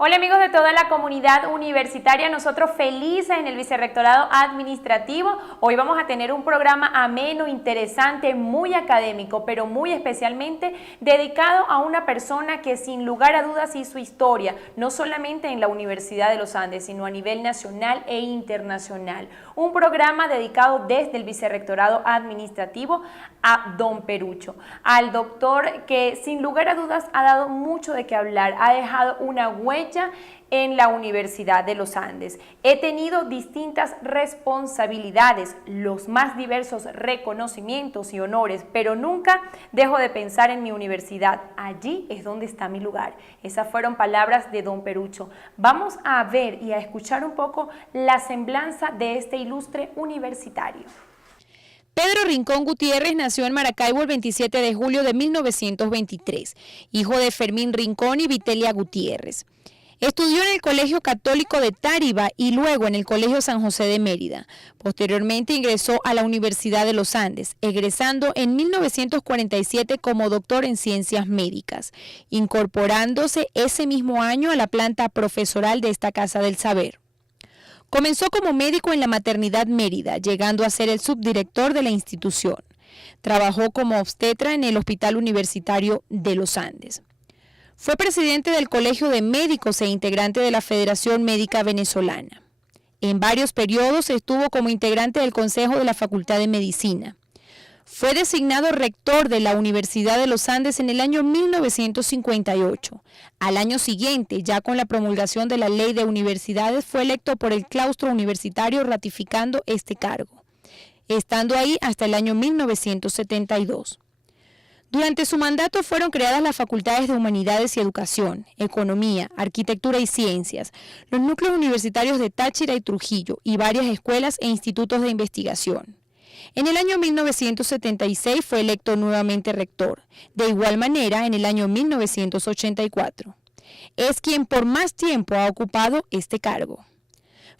Hola amigos de toda la comunidad universitaria, nosotros felices en el Vicerrectorado Administrativo. Hoy vamos a tener un programa ameno, interesante, muy académico, pero muy especialmente dedicado a una persona que sin lugar a dudas hizo historia, no solamente en la Universidad de los Andes, sino a nivel nacional e internacional. Un programa dedicado desde el Vicerrectorado Administrativo a don Perucho, al doctor que sin lugar a dudas ha dado mucho de qué hablar, ha dejado una huella en la Universidad de los Andes. He tenido distintas responsabilidades, los más diversos reconocimientos y honores, pero nunca dejo de pensar en mi universidad. Allí es donde está mi lugar. Esas fueron palabras de don Perucho. Vamos a ver y a escuchar un poco la semblanza de este ilustre universitario. Pedro Rincón Gutiérrez nació en Maracaibo el 27 de julio de 1923, hijo de Fermín Rincón y Vitelia Gutiérrez. Estudió en el Colegio Católico de Táriba y luego en el Colegio San José de Mérida. Posteriormente ingresó a la Universidad de los Andes, egresando en 1947 como doctor en Ciencias Médicas, incorporándose ese mismo año a la planta profesoral de esta Casa del Saber. Comenzó como médico en la Maternidad Mérida, llegando a ser el subdirector de la institución. Trabajó como obstetra en el Hospital Universitario de los Andes. Fue presidente del Colegio de Médicos e integrante de la Federación Médica Venezolana. En varios periodos estuvo como integrante del Consejo de la Facultad de Medicina. Fue designado rector de la Universidad de los Andes en el año 1958. Al año siguiente, ya con la promulgación de la Ley de Universidades, fue electo por el claustro universitario ratificando este cargo, estando ahí hasta el año 1972. Durante su mandato fueron creadas las facultades de Humanidades y Educación, Economía, Arquitectura y Ciencias, los núcleos universitarios de Táchira y Trujillo y varias escuelas e institutos de investigación. En el año 1976 fue electo nuevamente rector, de igual manera en el año 1984. Es quien por más tiempo ha ocupado este cargo.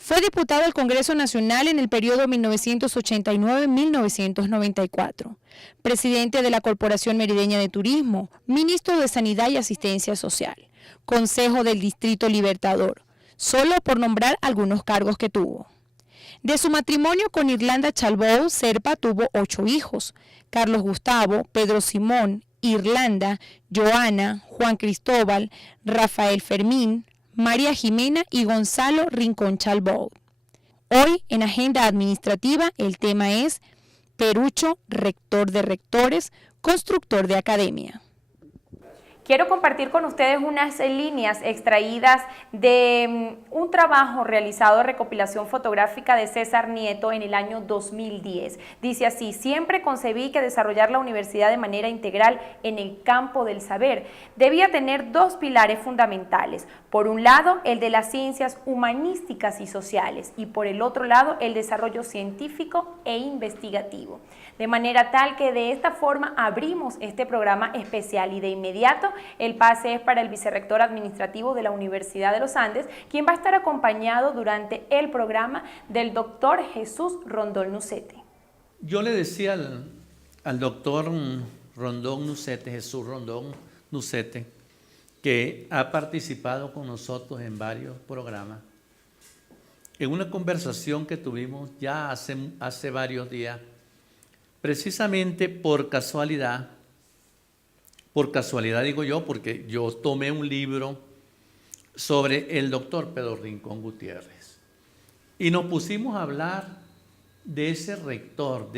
Fue diputado al Congreso Nacional en el periodo 1989-1994, presidente de la Corporación Merideña de Turismo, ministro de Sanidad y Asistencia Social, Consejo del Distrito Libertador, solo por nombrar algunos cargos que tuvo. De su matrimonio con Irlanda Chalbaud, Serpa tuvo 8 hijos: Carlos Gustavo, Pedro Simón, Irlanda, Joana, Juan Cristóbal, Rafael Fermín, María Jimena y Gonzalo Rincón Chalbaud. Hoy en Agenda Administrativa el tema es Perucho, rector de rectores, constructor de academia. Quiero compartir con ustedes unas líneas extraídas de un trabajo realizado de recopilación fotográfica de César Nieto en el año 2010. Dice así: siempre concebí que desarrollar la universidad de manera integral en el campo del saber debía tener 2 pilares fundamentales. Por un lado, el de las ciencias humanísticas y sociales, y por el otro lado, el desarrollo científico e investigativo. De manera tal que de esta forma abrimos este programa especial y de inmediato el pase es para el vicerrector administrativo de la Universidad de los Andes, quien va a estar acompañado durante el programa del doctor Jesús Rondón Nucete. Yo le decía al doctor Rondón Nucete, Jesús Rondón Nucete, que ha participado con nosotros en varios programas, en una conversación que tuvimos ya hace varios días, precisamente por casualidad digo yo, porque yo tomé un libro sobre el doctor Pedro Rincón Gutiérrez y nos pusimos a hablar de ese rector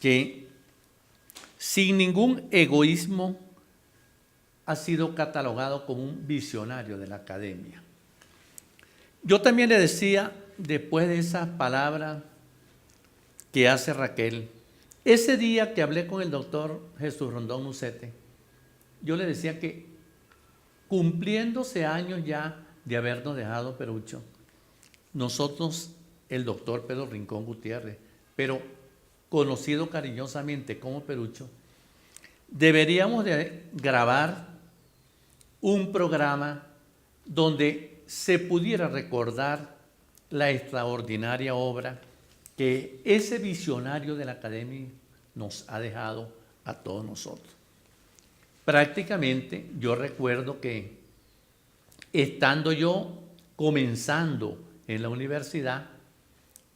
que sin ningún egoísmo ha sido catalogado como un visionario de la academia. Yo también le decía, después de esas palabras que hace Raquel, ese día que hablé con el doctor Jesús Rondón Nucete, yo le decía que cumpliéndose años ya de habernos dejado Perucho, nosotros, el doctor Pedro Rincón Gutiérrez, pero conocido cariñosamente como Perucho, deberíamos de grabar un programa donde se pudiera recordar la extraordinaria obra que ese visionario de la academia nos ha dejado a todos nosotros. Prácticamente yo recuerdo que estando yo comenzando en la universidad,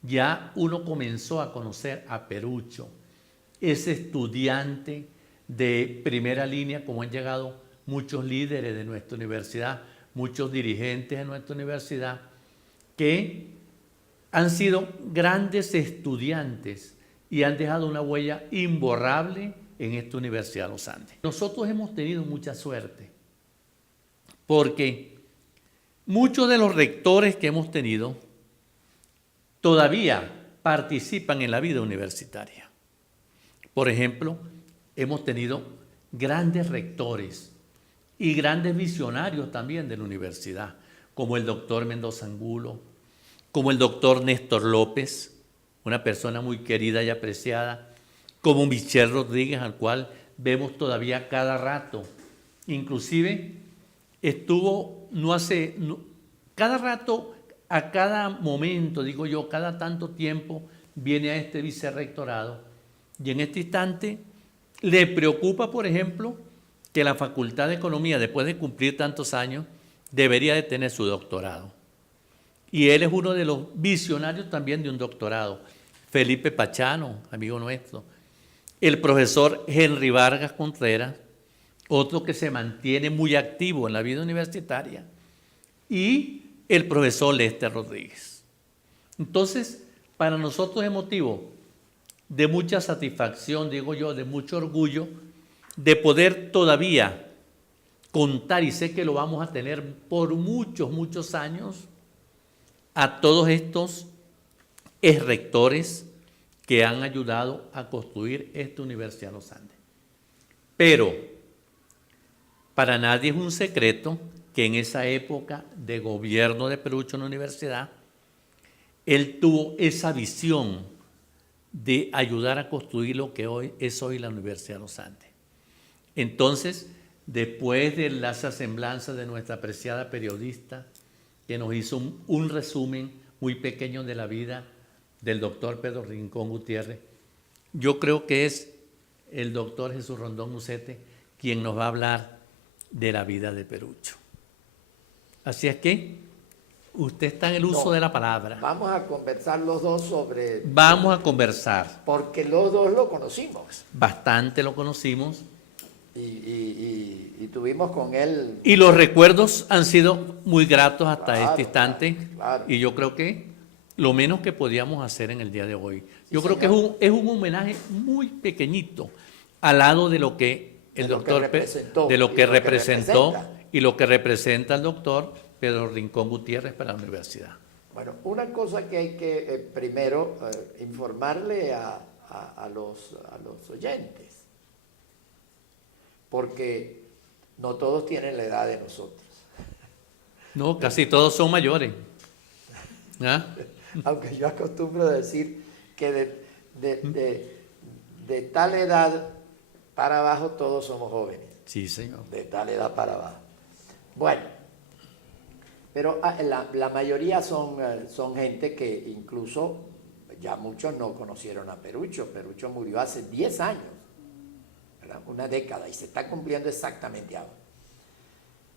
ya uno comenzó a conocer a Perucho, ese estudiante de primera línea, como han llegado muchos líderes de nuestra universidad, muchos dirigentes de nuestra universidad, que han sido grandes estudiantes y han dejado una huella imborrable en esta Universidad de los Andes. Nosotros hemos tenido mucha suerte, porque muchos de los rectores que hemos tenido todavía participan en la vida universitaria. Por ejemplo, hemos tenido grandes rectores y grandes visionarios también de la universidad, como el doctor Mendoza Angulo, como el doctor Néstor López, una persona muy querida y apreciada, como Michel Rodríguez, al cual vemos todavía cada rato. Inclusive estuvo cada rato, a cada momento, digo yo, cada tanto tiempo viene a este vicerrectorado y en este instante le preocupa, por ejemplo, que la Facultad de Economía, después de cumplir tantos años, debería de tener su doctorado. Y él es uno de los visionarios también de un doctorado. Felipe Pachano, amigo nuestro. El profesor Henry Vargas Contreras, otro que se mantiene muy activo en la vida universitaria. Y el profesor Lester Rodríguez. Entonces, para nosotros es motivo de mucha satisfacción, digo yo, de mucho orgullo, de poder todavía contar, y sé que lo vamos a tener por muchos, muchos años, a todos estos exrectores que han ayudado a construir esta Universidad de los Andes. Pero para nadie es un secreto que en esa época de gobierno de Perucho en la universidad, él tuvo esa visión de ayudar a construir lo que hoy es la Universidad de los Andes. Entonces, después de las semblanzas de nuestra apreciada periodista, que nos hizo un resumen muy pequeño de la vida del doctor Pedro Rincón Gutiérrez, yo creo que es el doctor Jesús Rondón Ucete quien nos va a hablar de la vida de Perucho. Así es que usted está en el uso de la palabra. Vamos a conversar los dos sobre... Vamos a conversar. Porque los dos lo conocimos. Bastante lo conocimos. Y tuvimos con él... Y los recuerdos han sido muy gratos hasta este instante. Claro. Y yo creo que lo menos que podíamos hacer en el día de hoy. Yo Sí, creo señor. que es un homenaje muy pequeñito al lado de lo que el doctor de lo que representó y lo que representa el doctor Pedro Rincón Gutiérrez para la universidad. Bueno, una cosa que hay que primero informarle a los oyentes, porque no todos tienen la edad de nosotros. No, casi todos son mayores. ¿Ah? Aunque yo acostumbro a decir que de tal edad para abajo todos somos jóvenes. Sí, señor. De tal edad para abajo. Bueno, pero la mayoría son gente que incluso ya muchos no conocieron a Perucho. Perucho murió hace 10 años, ¿verdad? Una década, y se está cumpliendo exactamente ahora.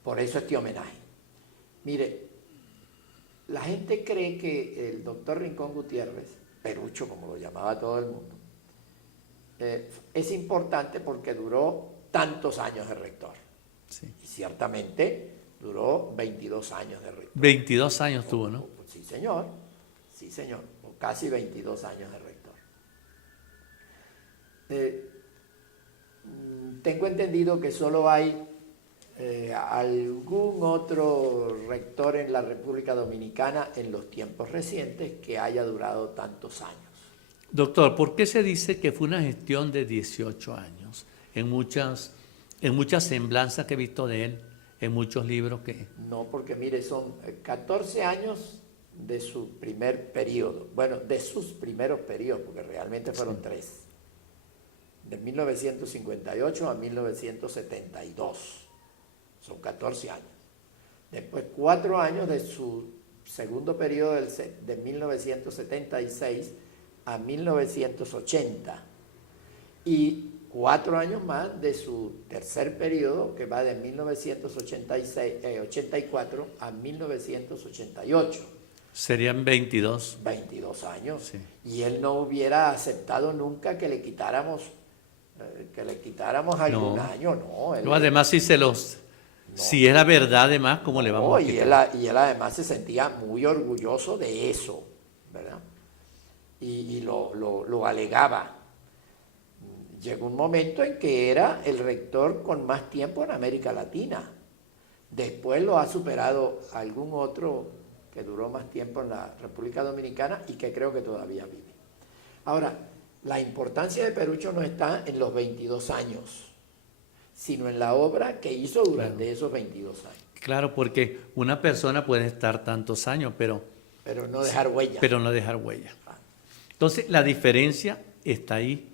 Por eso este homenaje. Mire, la gente cree que el doctor Rincón Gutiérrez, Perucho como lo llamaba todo el mundo, es importante porque duró tantos años de rector. Sí. Y ciertamente duró 22 años de rector. 22 años tuvo, ¿no? Sí, señor. Sí, señor. O casi 22 años de rector. Tengo entendido que solo hay algún otro rector en la República Dominicana en los tiempos recientes que haya durado tantos años. Doctor, ¿por qué se dice que fue una gestión de 18 años? En muchas semblanzas que he visto de él, en muchos libros que... No, porque mire, son 14 años de su primer periodo. Bueno, de sus primeros periodos, porque realmente fueron 3. De 1958 a 1972. Son 14 años. Después 4 años de su segundo periodo de 1976 a 1980. Y 4 años más de su tercer periodo, que va de 1984 a 1988. Serían 22. 22 años. Sí. Y él no hubiera aceptado nunca que le quitáramos algún año, no. No, además, si era verdad, además, ¿cómo le vamos a quitar? Y él además se sentía muy orgulloso de eso, ¿verdad? Y lo alegaba. Llegó un momento en que era el rector con más tiempo en América Latina. Después lo ha superado algún otro que duró más tiempo en la República Dominicana y que creo que todavía vive. Ahora, la importancia de Perucho no está en los 22 años, sino en la obra que hizo durante esos 22 años. Claro, porque una persona puede estar tantos años, pero no dejar huella. Pero no dejar huella. Entonces, la diferencia está ahí.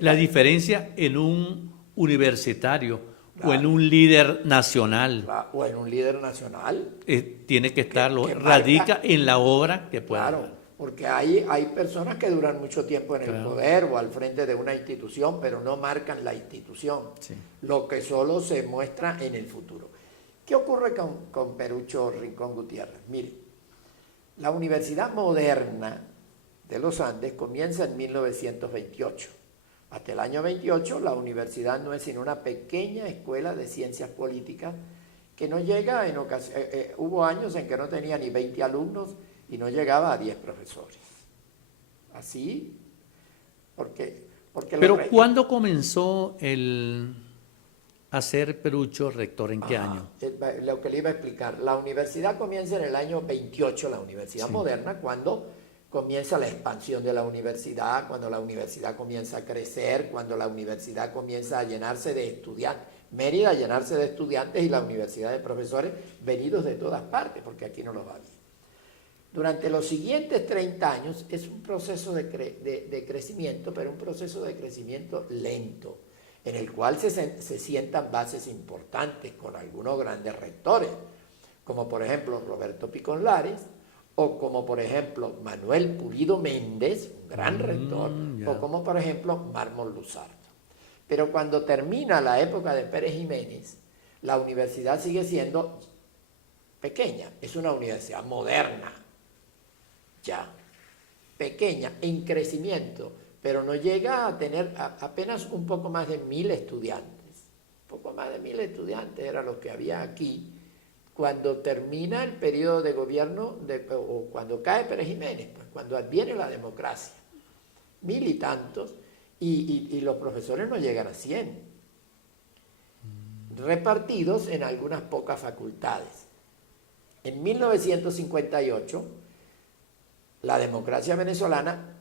La diferencia en un universitario, claro, o en un líder nacional. O en un líder nacional. Tiene que estarlo, que radica en la obra que pueda. Claro, porque hay personas que duran mucho tiempo en el poder o al frente de una institución, pero no marcan la institución, sí, lo que solo se muestra en el futuro. ¿Qué ocurre con Perucho Rincón Gutiérrez? Mire, la Universidad Moderna de los Andes comienza en 1928. Hasta el año 28 la universidad no es sino una pequeña escuela de ciencias políticas que no llega en ocasiones, hubo años en que no tenía ni 20 alumnos y no llegaba a 10 profesores. Así, porque Pero ¿cuándo comenzó a ser Perucho rector? ¿En qué año? Lo que le iba a explicar, la universidad comienza en el año 28, la Universidad Moderna, cuando comienza la expansión de la universidad, cuando la universidad comienza a crecer, cuando la universidad comienza a llenarse de estudiantes. Mérida a llenarse de estudiantes y la universidad de profesores venidos de todas partes, porque aquí no los va bien. Durante los siguientes 30 años es un proceso de crecimiento, pero un proceso de crecimiento lento, en el cual se sientan bases importantes con algunos grandes rectores, como por ejemplo Roberto Picón Lares, o como por ejemplo Manuel Pulido Méndez, un gran rector, o como por ejemplo Mármol Luzardo. Pero cuando termina la época de Pérez Jiménez, la universidad sigue siendo pequeña, es una universidad moderna, ya, pequeña, en crecimiento, pero no llega a tener apenas un poco más de 1000 estudiantes. Un poco más de 1000 estudiantes era lo que había aquí cuando termina el periodo de gobierno, o cuando cae Pérez Jiménez, pues cuando adviene la democracia. 1000 y tantos, y los profesores no llegan a 100, repartidos en algunas pocas facultades. En 1958, la democracia venezolana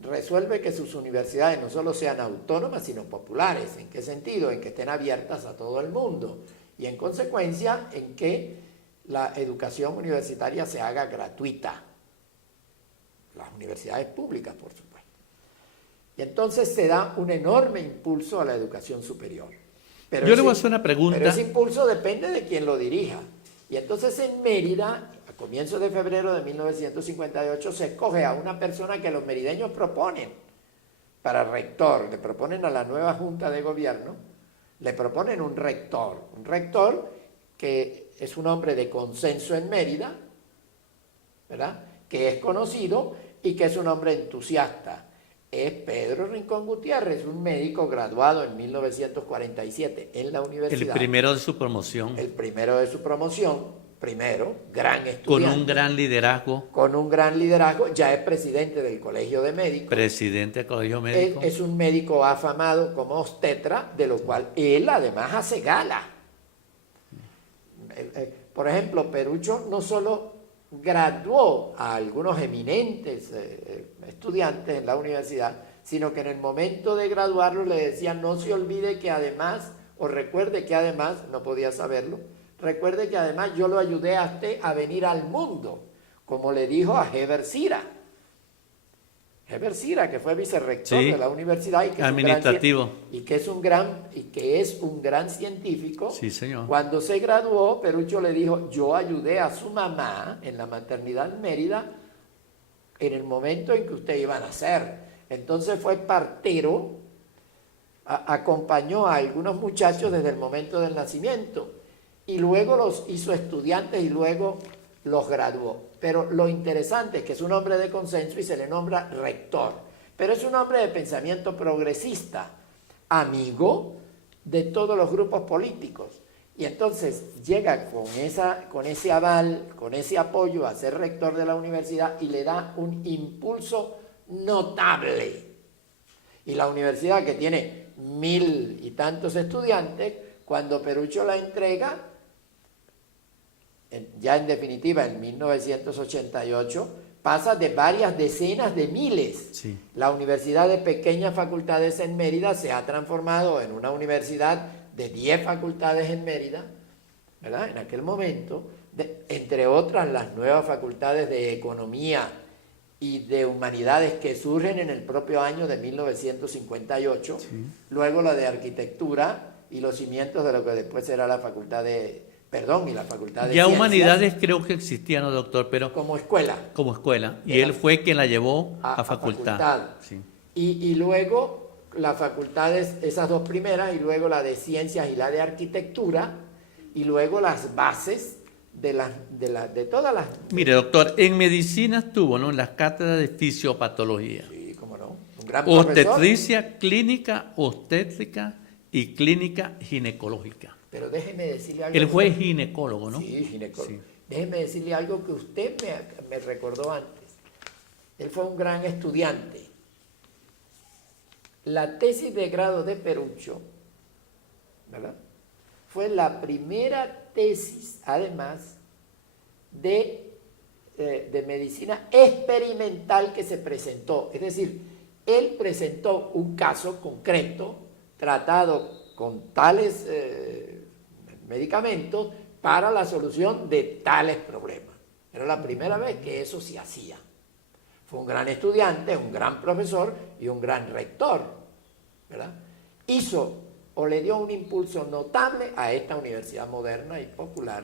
resuelve que sus universidades no solo sean autónomas, sino populares. ¿En qué sentido? En que estén abiertas a todo el mundo. Y en consecuencia, en que la educación universitaria se haga gratuita. Las universidades públicas, por supuesto. Y entonces se da un enorme impulso a la educación superior. Pero yo le voy a hacer una pregunta. Pero ese impulso depende de quien lo dirija. Y entonces en Mérida, a comienzos de febrero de 1958, se escoge a una persona que los merideños proponen para rector. Le proponen a la nueva Junta de Gobierno, le proponen un rector que es un hombre de consenso en Mérida, ¿verdad?, que es conocido y que es un hombre entusiasta. Es Pedro Rincón Gutiérrez, un médico graduado en 1947 en la universidad. El primero de su promoción. El primero de su promoción, gran estudiante. Con un gran liderazgo. Con un gran liderazgo, ya es presidente del Colegio de Médicos. Presidente del Colegio Médico. Es un médico afamado como obstetra, de lo cual él además hace gala. Por ejemplo, Perucho no solo graduó a algunos eminentes estudiantes en la universidad, sino que en el momento de graduarlo le decían: no se olvide que además, o recuerde que además, no podía saberlo, recuerde que además yo lo ayudé a usted a venir al mundo, como le dijo a Heber Sira. Heber Sira, que fue vicerrector de la universidad y que administrativo. Es un gran científico. Sí, señor. Cuando se graduó, Perucho le dijo: yo ayudé a su mamá en la maternidad en Mérida en el momento en que usted iba a nacer. Entonces fue partero acompañó a algunos muchachos desde el momento del nacimiento y luego los hizo estudiantes y luego los graduó. Pero lo interesante es que es un hombre de consenso y se le nombra rector. Pero es un hombre de pensamiento progresista, amigo de todos los grupos políticos. Y entonces llega con ese aval, con ese apoyo a ser rector de la universidad y le da un impulso notable. Y la universidad, que tiene 1000 y tantos estudiantes, cuando Perucho la entrega, ya en definitiva en 1988, pasa de varias decenas de miles. Sí. La universidad de pequeñas facultades en Mérida se ha transformado en una universidad de 10 facultades en Mérida, ¿verdad? En aquel momento, entre otras las nuevas facultades de Economía y de Humanidades que surgen en el propio año de 1958, sí. Luego la de Arquitectura y los cimientos de lo que después será la facultad de... y la facultad de ya Ciencias. Humanidades creo que existía, ¿no, doctor? Pero como escuela. Como escuela. Y él fue quien la llevó a facultad. Sí. Y luego las facultades, esas dos primeras, y luego la de Ciencias y la de Arquitectura, y luego las bases de todas las... Mire, doctor, en medicina estuvo, ¿no? En las cátedras de fisiopatología. Sí, cómo no. Un gran profesor. Obstetricia clínica, obstétrica y clínica ginecológica. Pero déjeme decirle algo. Él fue ginecólogo, ¿no? Sí, ginecólogo. Sí. Déjeme decirle algo que usted me recordó antes. Él fue un gran estudiante. La tesis de grado de Perucho, ¿verdad?, fue la primera tesis, además, de medicina experimental que se presentó. Es decir, él presentó un caso concreto, tratado con tales medicamentos para la solución de tales problemas. Era la primera vez que eso se hacía. Fue un gran estudiante, un gran profesor y un gran rector, ¿verdad? Hizo o le dio un impulso notable a esta universidad moderna y popular.